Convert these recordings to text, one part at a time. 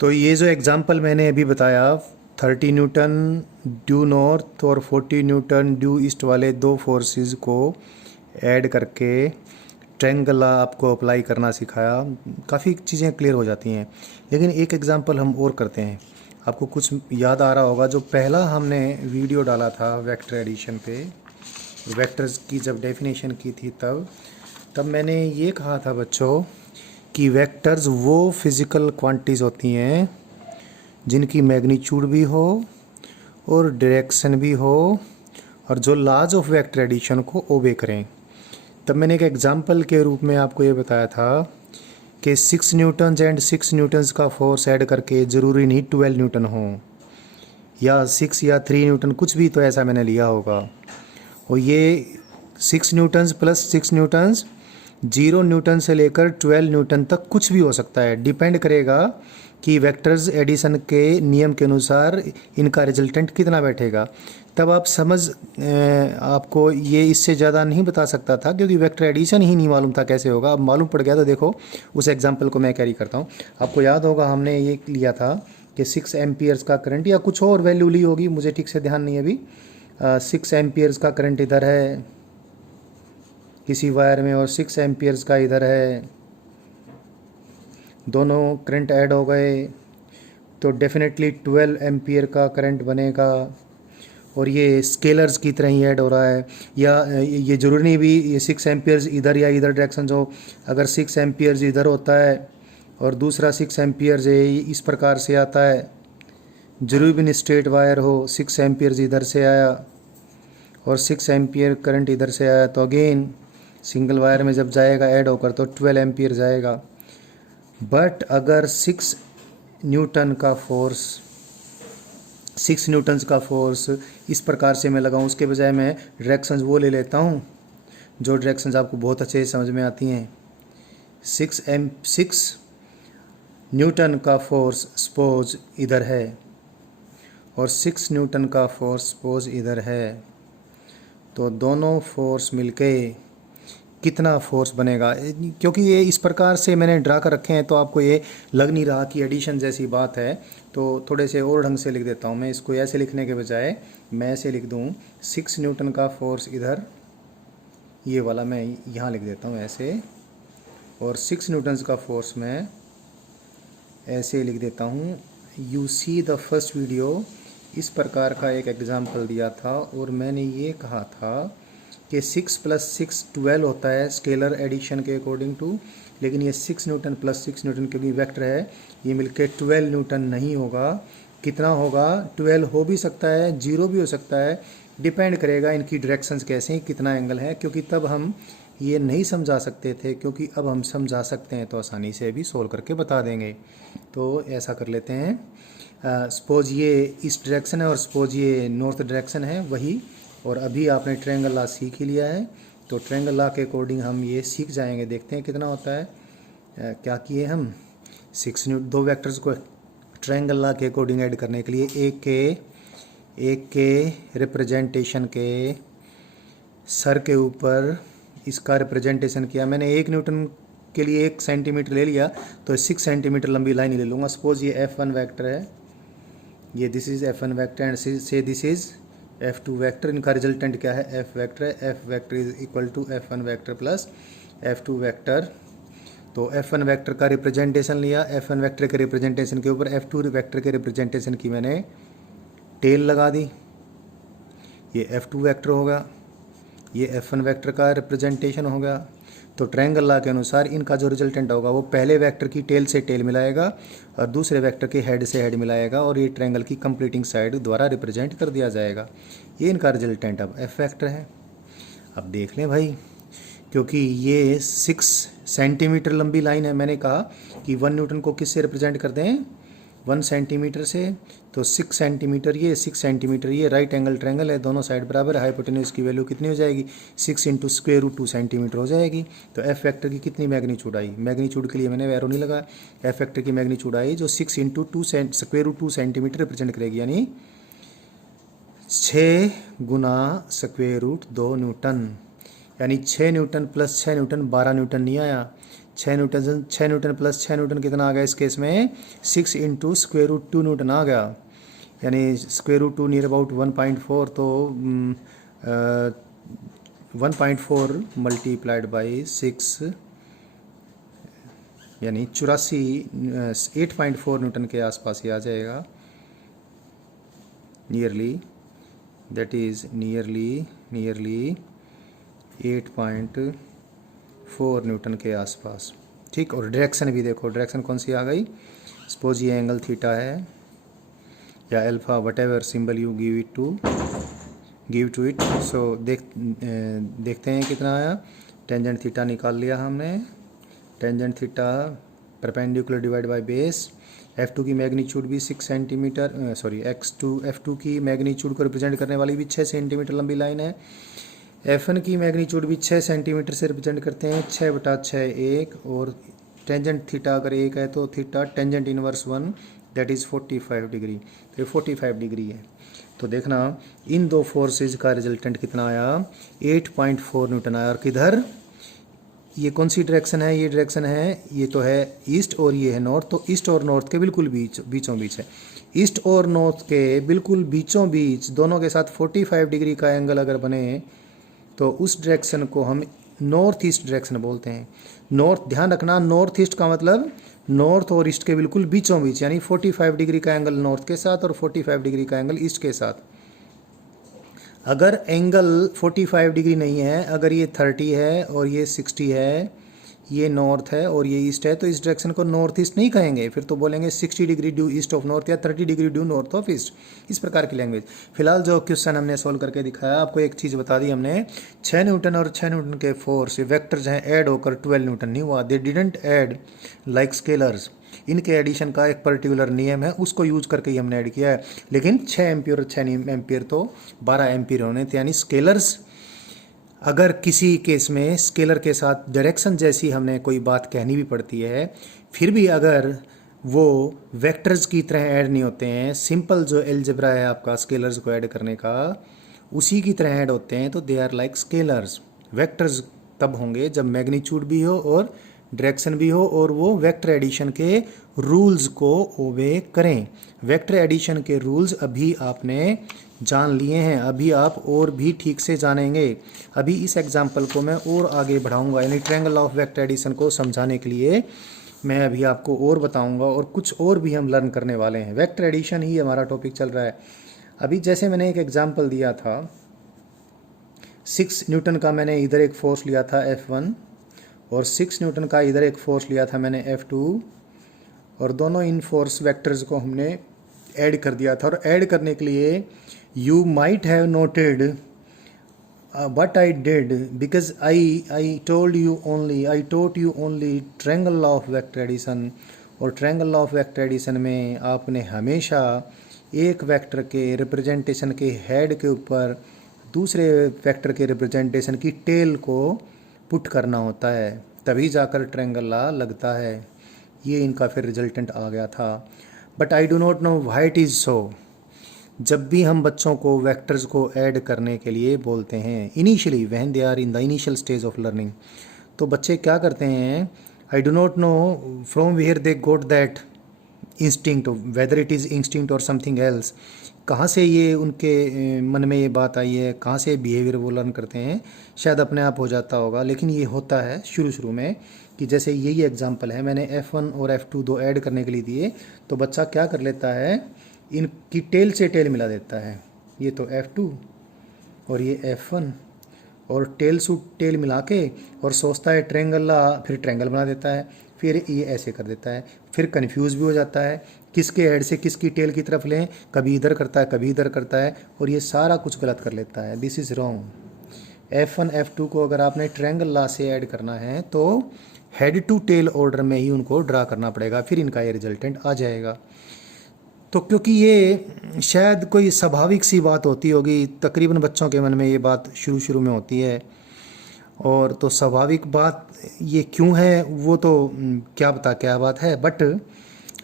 तो ये जो एग्ज़ाम्पल मैंने अभी बताया 30 न्यूटन ड्यू नॉर्थ और 40 न्यूटन ड्यू ईस्ट वाले दो फोर्सेस को ऐड करके ट्रायंगल लॉ आपको अप्लाई करना सिखाया। काफ़ी चीज़ें क्लियर हो जाती हैं। लेकिन एक एग्ज़ाम्पल हम और करते हैं। आपको कुछ याद आ रहा होगा, जो पहला हमने वीडियो डाला था वेक्टर एडिशन पे, वेक्टर्स की जब डेफिनेशन की थी, तब मैंने ये कहा था बच्चों कि वेक्टर्स वो फिज़िकल क्वांटिटीज़ होती हैं जिनकी मैग्नीट्यूड भी हो और डायरेक्शन भी हो और जो लॉज ऑफ वेक्टर एडिशन को ओबे करें। तब मैंने एक एग्जांपल के रूप में आपको ये बताया था कि 6 न्यूटन्स एंड 6 न्यूटन्स का फोर्स ऐड करके ज़रूरी नहीं 12 न्यूटन हो, या 6 या 3 न्यूटन, कुछ भी तो ऐसा मैंने लिया होगा। और ये 6 न्यूटन्स प्लस 6 न्यूटन्स 0 न्यूटन से लेकर 12 न्यूटन तक कुछ भी हो सकता है। डिपेंड करेगा कि वेक्टर्स एडिशन के नियम के अनुसार इनका रिजल्टेंट कितना बैठेगा। तब आप आपको ये इससे ज़्यादा नहीं बता सकता था, क्योंकि वेक्टर एडिशन ही नहीं मालूम था कैसे होगा। अब मालूम पड़ गया तो देखो उस एग्जांपल को मैं कैरी करता हूँ। आपको याद होगा हमने ये लिया था कि 6 एम्पियर्स का करंट, या कुछ और वैल्यू ली होगी, मुझे ठीक से ध्यान नहीं है अभी। 6 एम्पियर्स का करंट इधर है किसी वायर में और 6 एम्पियर्स का इधर है, दोनों करंट ऐड हो गए तो डेफिनेटली 12 एम्पियर का करंट बनेगा। और ये स्केलर्स की तरह ही ऐड हो रहा है, या ये ज़रूरी नहीं भी ये 6 एम्पियर्स इधर या इधर डायरेक्शन हो। अगर 6 एम्पियर्स इधर होता है और दूसरा 6 एम्पियर्स इस प्रकार से आता है, जरूरी भी नहीं स्ट्रेट वायर हो, 6 एम्पियर्स इधर से आया और 6 एम्पियर करंट इधर से आया, तो अगेन सिंगल वायर में जब जाएगा ऐड होकर तो 12 एम्पियर जाएगा। बट अगर 6 न्यूटन का फोर्स 6 न्यूटन्स का फोर्स इस प्रकार से मैं लगाऊं, उसके बजाय मैं डायरेक्शंस वो ले लेता हूं जो डायरेक्शंस आपको बहुत अच्छे से समझ में आती हैं। 6 न्यूटन का फोर्स सपोज इधर है और 6 न्यूटन का फोर्स सपोज इधर है, तो दोनों फोर्स मिलके कितना फोर्स बनेगा। क्योंकि ये इस प्रकार से मैंने ड्रा कर रखे हैं तो आपको ये लग नहीं रहा कि एडिशन जैसी बात है, तो थोड़े से और ढंग से लिख देता हूँ मैं इसको। ऐसे लिखने के बजाय मैं ऐसे लिख दूँ 6 न्यूटन का फोर्स इधर, ये वाला मैं यहाँ लिख देता हूँ ऐसे, और 6 न्यूटन्स का फोर्स मैं ऐसे लिख देता हूँ। You see the first video, इस प्रकार का एक एग्जाम्पल दिया था और मैंने ये कहा था कि 6 + 6 12 होता है स्केलर एडिशन के अकॉर्डिंग टू, लेकिन ये 6 न्यूटन प्लस 6 न्यूटन क्योंकि वेक्टर है, ये मिलके 12 न्यूटन नहीं होगा। कितना होगा? 12 हो भी सकता है, 0 भी हो सकता है, डिपेंड करेगा इनकी डायरेक्शंस कैसे हैं, कितना एंगल है। क्योंकि तब हम ये नहीं समझा सकते थे, क्योंकि अब हम समझा सकते हैं तो आसानी से भी सोल्व करके बता देंगे। तो ऐसा कर लेते हैं, सपोज ये ईस्ट डायरेक्शन है और सपोज ये नॉर्थ डायरेक्शन है वही, और अभी आपने ट्रायंगल लॉ सीख ही लिया है, तो ट्रायंगल लॉ के अकॉर्डिंग हम ये सीख जाएंगे। देखते हैं कितना होता है। क्या किए हम 6 दो वेक्टर्स को ट्रायंगल लॉ के अकॉर्डिंग ऐड करने के लिए एक के रिप्रेजेंटेशन के सर के ऊपर इसका रिप्रेजेंटेशन किया मैंने। 1 न्यूटन के लिए 1 सेंटीमीटर ले लिया तो 6 सेंटीमीटर लंबी लाइन ले लूँगा। सपोज ये F1 वेक्टर है, ये this is F1 vector and say this is F2 vector. इनका रिजल्टेंट क्या है? F वेक्टर है। F vector is equal to F1 vector plus F2 vector. तो F1 वेक्टर का रिप्रेजेंटेशन लिया, F1 वेक्टर के रिप्रेजेंटेशन के ऊपर F2 वेक्टर के रिप्रेजेंटेशन की मैंने टेल लगा दी, ये F2 वेक्टर होगा, ये F1 वेक्टर का रिप्रेजेंटेशन होगा। तो ट्रायंगल लॉ के अनुसार इनका जो रिजल्टेंट होगा वो पहले वेक्टर की टेल से टेल मिलाएगा और दूसरे वेक्टर के हेड से हेड मिलाएगा, और ये ट्रायंगल की कंप्लीटिंग साइड द्वारा रिप्रेजेंट कर दिया जाएगा। ये इनका रिजल्टेंट अब F वेक्टर है। अब देख लें भाई, क्योंकि ये 6 सेंटीमीटर लंबी लाइन है, मैंने कहा कि 1 न्यूटन को किससे रिप्रेजेंट करते हैं? 1 सेंटीमीटर से। तो 6 सेंटीमीटर ये, 6 सेंटीमीटर ये, राइट एंगल ट्रायंगल है, दोनों साइड बराबर है। हाइपोटेन्यूज की वैल्यू कितनी हो जाएगी? 6 × √2 सेंटीमीटर हो जाएगी। तो F वेक्टर की कितनी मैग्नीट्यूड आई? मैग्नीट्यूड के लिए मैंने एरो नहीं लगा। F वेक्टर की मैग्नीट्यूड आई जो 6 × √2 सेंटीमीटर रिप्रेजेंट करेगी, यानी 6 × √2 न्यूटन, यानी 6 न्यूटन प्लस 6 न्यूटन 12 न्यूटन नहीं आया, 6 न्यूटन प्लस 6 न्यूटन कितना आ गया इस केस में, 6 इंटू स्क्वेयर रूट 2 न्यूटन आ गया, यानी स्क्वेयर रूट 2 नियर अबाउट 1.4, तो 1.4 मल्टीप्लाइड बाई 6 यानी 8.4 न्यूटन के आसपास ही आ जाएगा, nearly, that is nearly 8.4 Newton के आसपास। ठीक, और डायरेक्शन भी देखो, डायरेक्शन कौन सी आ गई, सपोज ये एंगल थीटा है या alpha, whatever symbol you give to it. So देखते हैं कितना आया। टेंजेंट थीटा निकाल लिया हमने, tangent theta perpendicular divide by base, F2 की मैग्नीट्यूड भी 6 सेंटीमीटर, F2 की मैग्नीट्यूड को रिप्रेजेंट करने वाली भी 6 सेंटीमीटर लंबी लाइन है। F1 की मैग्नीट्यूड भी 6 सेंटीमीटर से रिप्रेजेंट करते हैं, 6/6 1, और टेंजेंट थीटा अगर 1 है तो theta tangent inverse 1 that is 45 degree, तो ये 45 डिग्री है। तो देखना इन दो फोर्सेज का रिजल्टेंट कितना आया, 8.4 न्यूटन आया। और किधर, ये कौन सी डायरेक्शन है, ये डायरेक्शन है, ये तो है ईस्ट और ये है नॉर्थ, तो ईस्ट और नॉर्थ के बिल्कुल बीचों बीच है। ईस्ट और नॉर्थ के बिल्कुल बीचों बीच दोनों के साथ 45 डिग्री का एंगल अगर बने तो उस डायरेक्शन को हम नॉर्थ ईस्ट डायरेक्शन बोलते हैं। नॉर्थ, ध्यान रखना, नॉर्थ ईस्ट का मतलब नॉर्थ और ईस्ट के बिल्कुल बीचों बीच, यानी 45 डिग्री का एंगल नॉर्थ के साथ और 45 डिग्री का एंगल ईस्ट के साथ। अगर एंगल 45 डिग्री नहीं है, अगर ये 30 है और ये 60 है, ये नॉर्थ है और ये ईस्ट है, तो इस डायरेक्शन को नॉर्थ ईस्ट नहीं कहेंगे, फिर तो बोलेंगे 60 degree due east of north या 30 degree due north of east, इस प्रकार की लैंग्वेज। फिलहाल जो क्वेश्चन हमने सोल्व करके दिखाया, आपको एक चीज़ बता दी हमने, 6 न्यूटन और 6 न्यूटन के फोर्स वेक्टर्स हैं, ऐड होकर 12 न्यूटन नहीं हुआ, they didn't add like scalars. इनके एडिशन का एक पर्टिकुलर नियम है, उसको यूज करके ही हमने ऐड किया है। लेकिन 6 एम्पियर और 6 एम्पियर तो 12 एम्पियर होने थे, यानी स्केलर्स, अगर किसी केस में स्केलर के साथ डायरेक्शन जैसी हमने कोई बात कहनी भी पड़ती है, फिर भी अगर वो वेक्टर्स की तरह ऐड नहीं होते हैं, सिंपल जो एलजेब्रा है आपका स्केलर्स को ऐड करने का, उसी की तरह ऐड होते हैं, तो they are like scalars. Vectors तब होंगे जब मैग्नीट्यूड भी हो और डायरेक्शन भी हो और वो वेक्टर एडिशन के रूल्स को ओबे करें। वेक्टर एडिशन के रूल्स अभी आपने जान लिए हैं, अभी आप और भी ठीक से जानेंगे। अभी इस एग्जाम्पल को मैं और आगे बढ़ाऊंगा, यानी ट्रायंगल ऑफ वेक्टर एडिशन को समझाने के लिए मैं अभी आपको और बताऊंगा, और कुछ और भी हम लर्न करने वाले हैं। वेक्टर एडिशन ही हमारा टॉपिक चल रहा है। अभी जैसे मैंने एक एग्जाम्पल दिया था, 6 न्यूटन का मैंने इधर एक फोर्स लिया था F1 और 6 न्यूटन का इधर एक फोर्स लिया था मैंने F2, और दोनों इन फोर्स वेक्टर्स को हमने ऐड कर दिया था। और ऐड करने के लिए you might have noted what I did, because I told you only, I taught you only triangle of vector addition, और ट्रायंगल ऑफ वेक्टर एडिशन में आपने हमेशा एक वेक्टर के रिप्रेजेंटेशन के हेड के ऊपर दूसरे वेक्टर के रिप्रेजेंटेशन की टेल को पुट करना होता है, तभी जाकर ट्रायंगल ला लगता है। ये इनका फिर रिजल्टेंट आ गया था। But I do not know why it is so. जब भी हम बच्चों को वेक्टर्स को ऐड करने के लिए बोलते हैं, initially when they are in the initial stage of learning, तो बच्चे क्या करते हैं, I do not know from where they got that instinct, whether it is instinct और समथिंग एल्स, कहाँ से ये उनके मन में ये बात आई है, कहाँ से बिहेवियर वो लर्न करते हैं, शायद अपने आप हो जाता होगा। लेकिन ये होता है शुरू में कि जैसे यही एग्जांपल है, मैंने F1 और F2 दो ऐड करने के लिए दिए, तो बच्चा क्या कर लेता है, इनकी टेल से टेल मिला देता है। ये तो F2 और ये F1, और टेल सू टेल मिला के और सोचता है ट्रायंगल ला, फिर ट्रायंगल बना देता है, फिर ये ऐसे कर देता है, फिर कन्फ्यूज़ भी हो जाता है किसके हेड से किसकी टेल की तरफ लें, कभी इधर करता है कभी इधर करता है, और ये सारा कुछ गलत कर लेता है। This is wrong. F1 F2 को अगर आपने ट्रायंगल ला से ऐड करना है तो हेड टू टेल ऑर्डर में ही उनको ड्रा करना पड़ेगा, फिर इनका ये रिजल्टेंट आ जाएगा। तो क्योंकि ये शायद कोई स्वाभाविक सी बात होती होगी, तकरीबन बच्चों के मन में ये बात शुरू में होती है, और तो स्वाभाविक बात ये क्यों है वो तो क्या बात है, बट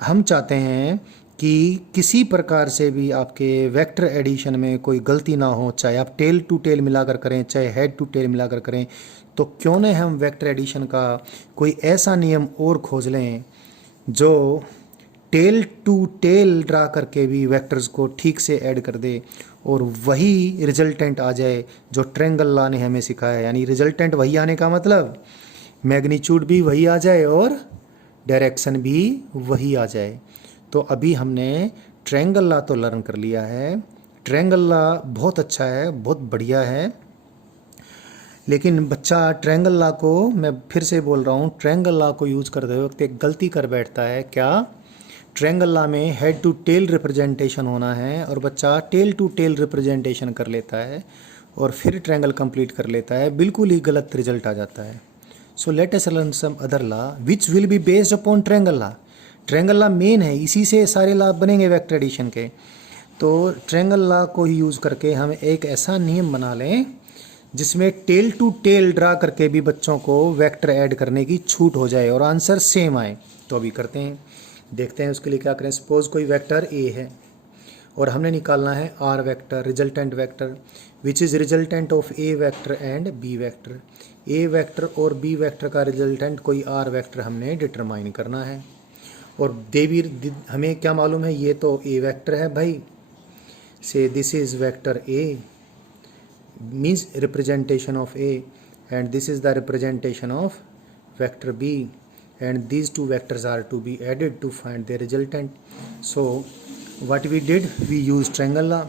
हम चाहते हैं कि किसी प्रकार से भी आपके वेक्टर एडिशन में कोई गलती ना हो, चाहे आप टेल टू टेल मिलाकर करें चाहे हेड टू टेल मिलाकर करें, तो क्यों न हम वेक्टर एडिशन का कोई ऐसा नियम और खोज लें जो टेल टू टेल ड्रा करके भी वेक्टर्स को ठीक से ऐड कर दे और वही रिजल्टेंट आ जाए जो ट्रायंगल लॉ ने हमें सिखाया। यानी रिजल्टेंट वही आने का मतलब मैग्नीट्यूड भी वही आ जाए और डायरेक्शन भी वही आ जाए। तो अभी हमने ट्रायंगल लॉ तो लर्न कर लिया है। ट्रायंगल लॉ बहुत अच्छा है, बहुत बढ़िया है, लेकिन बच्चा ट्रायंगल लॉ को, मैं फिर से बोल रहा हूँ, ट्रायंगल लॉ को यूज़ करते वक्त एक गलती कर बैठता है। क्या? ट्रायंगल लॉ में हेड टू टेल रिप्रेजेंटेशन होना है और बच्चा टेल टू टेल रिप्रेजेंटेशन कर लेता है और फिर ट्रायंगल कंप्लीट कर लेता है, बिल्कुल ही गलत रिजल्ट आ जाता है। So let us learn some other law which will be based upon triangle law. Triangle law main है, इसी से सारे लॉ बनेंगे वेक्टर एडिशन के। तो ट्रायंगल लॉ को ही यूज़ करके हम एक ऐसा नियम बना लें जिसमें टेल टू टेल ड्रा करके भी बच्चों को वेक्टर ऐड करने की छूट हो जाए और आंसर सेम आए। तो अभी करते हैं, देखते हैं उसके लिए क्या करें। सपोज कोई वेक्टर ए है और हमने निकालना है R vector, resultant vector which is resultant of A vector and B vector. A vector और बी वेक्टर का रिजल्टेंट कोई आर वेक्टर हमने डिटरमाइन करना है। और हमें क्या मालूम है, ये तो ए वेक्टर है भाई, से this is vector A means representation of A and this is the representation of vector B and these two vectors are to be added to find their resultant. So what we did, we used triangle law।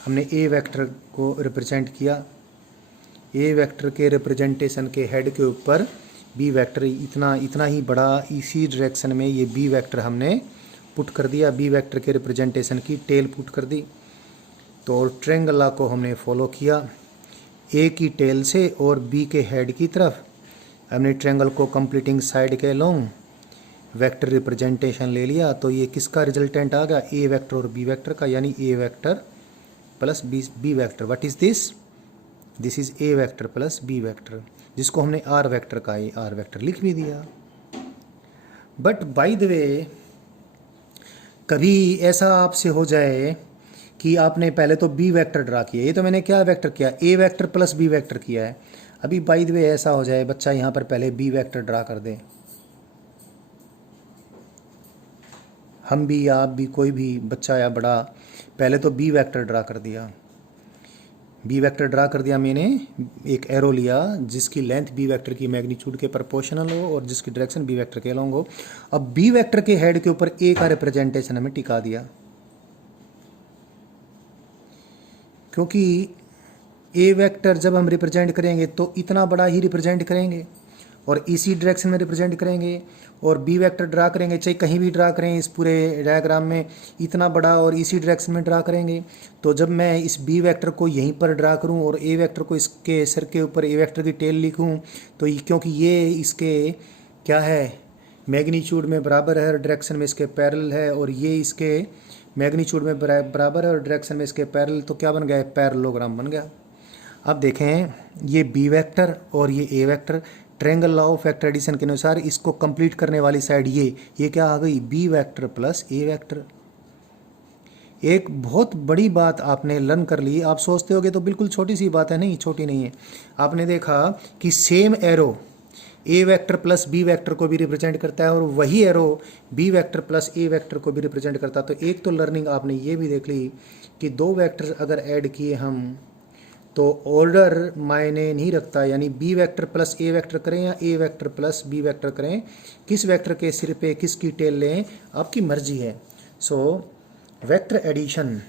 हमने A vector को represent किया, A vector के representation के head के ऊपर B vector इतना ही बड़ा, इसी डायरेक्शन में ये B वेक्टर हमने पुट कर दिया, B वेक्टर के रिप्रेजेंटेशन की टेल पुट कर दी। तो ट्रायंगल लॉ को हमने फॉलो किया, ए की टेल से और बी के हेड की तरफ हमने ट्रायंगल को कंप्लीटिंग साइड के लॉन्ग वेक्टर रिप्रेजेंटेशन ले लिया। तो ये किसका रिजल्टेंट आ गया? ए वेक्टर और बी वेक्टर का, यानी A vector plus B vector. What is this? This is A vector plus B vector, जिसको हमने आर वेक्टर का ए आर वेक्टर लिख भी दिया। बट बाय द वे, कभी ऐसा आपसे हो जाए कि आपने पहले तो बी वेक्टर ड्रा किया, ये तो मैंने क्या वेक्टर किया? ए वेक्टर प्लस बी वेक्टर किया है। अभी बाय द वे ऐसा हो जाए बच्चा यहाँ पर पहले बी वेक्टर ड्रा कर दे, हम भी या आप भी, कोई भी बच्चा या बड़ा, पहले तो बी वेक्टर ड्रा कर दिया। बी वेक्टर ड्रा कर दिया मैंने, एक एरो लिया जिसकी लेंथ बी वेक्टर की मैग्नीट्यूड के प्रोपोर्शनल हो और जिसकी डायरेक्शन बी वेक्टर के अलॉन्ग हो। अब बी वेक्टर के हेड के ऊपर ए का रिप्रेजेंटेशन हमें टिका दिया, क्योंकि ए वेक्टर जब हम रिप्रेजेंट करेंगे तो इतना बड़ा ही रिप्रेजेंट करेंगे और इसी डायरेक्शन में रिप्रेजेंट करेंगे, और बी वेक्टर ड्रा करेंगे चाहे कहीं भी ड्रा करें इस पूरे डायग्राम में, इतना बड़ा और इसी डायरेक्शन में ड्रा करेंगे। तो जब मैं इस बी वेक्टर को यहीं पर ड्रा करूं और ए वेक्टर को इसके सिर के ऊपर ए वेक्टर की टेल लिखूं, तो क्योंकि ये इसके क्या है, मैग्नीट्यूड में बराबर है और डायरेक्शन में इसके पैरेलल है, और ये इसके मैग्नीट्यूड में बराबर है और डायरेक्शन में इसके पैरेलल, तो क्या बन गया? पैरेललोग्राम बन गया। अब देखें, ये बी वेक्टर और ये A vector, triangle law of vector addition के अनुसार इसको कंप्लीट करने वाली साइड ये क्या आ गई? B vector plus A vector. एक बहुत बड़ी बात आपने लर्न कर ली। आप सोचते होगे तो बिल्कुल छोटी सी बात है, नहीं छोटी नहीं है। आपने देखा कि same arrow A vector plus B vector को भी रिप्रेजेंट करता है और वही arrow B vector plus A vector को भी रिप्रेजेंट करता है। तो एक तो लर्निंग आपने ये भी देख ली कि दो वेक्टर्स अगर ऐड किए हम तो ऑर्डर मायने नहीं रखता, यानी B vector plus A vector करें या ए वेक्टर प्लस बी वेक्टर करें, किस वेक्टर के सिर पे किसकी टेल लें आपकी मर्जी है। So vector addition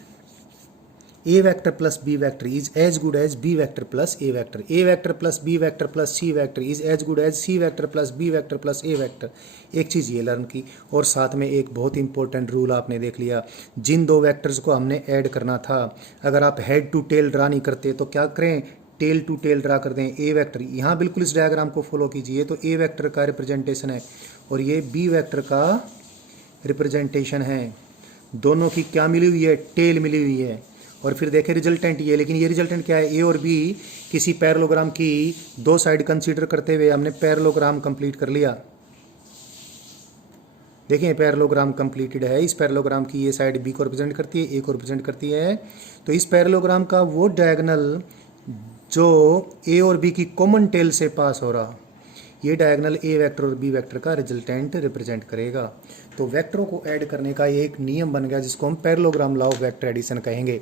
A vector plus B vector is as good as B vector plus A vector, A vector plus B vector plus C vector is as good as C vector plus B vector plus A vector. एक चीज़ ये learn की, और साथ में एक बहुत important rule आपने देख लिया, जिन दो वेक्टर्स को हमने ऐड करना था, अगर आप हेड टू टेल ड्रा नहीं करते तो क्या करें? टेल टू टेल ड्रा कर दें। ए वेक्टर यहाँ बिल्कुल इस डायग्राम को फॉलो कीजिए, तो ए वेक्टर का रिप्रेजेंटेशन है और ये बी वेक्टर का रिप्रेजेंटेशन है, दोनों की क्या मिली हुई है? टेल मिली हुई है। और फिर देखें रिजल्टेंट ये, लेकिन ये रिजल्टेंट क्या है? ए और बी किसी पैरेललोग्राम की दो साइड कंसीडर करते हुए हमने पैरेललोग्राम कंप्लीट कर लिया। देखें पैरेललोग्राम कंप्लीटेड है। इस पैरेललोग्राम की ये साइड बी को रिप्रेजेंट करती है, ए को रिप्रेजेंट करती है। तो इस पैरेललोग्राम का वो डायगोनल जो ए और बी की कॉमन टेल से पास हो रहा, ये डायगोनल ए वेक्टर और बी वेक्टर का रिजल्टेंट रिप्रेजेंट करेगा। तो वेक्टरों को ऐड करने का ये एक नियम बन गया जिसको हम parallelogram law of vector addition कहेंगे।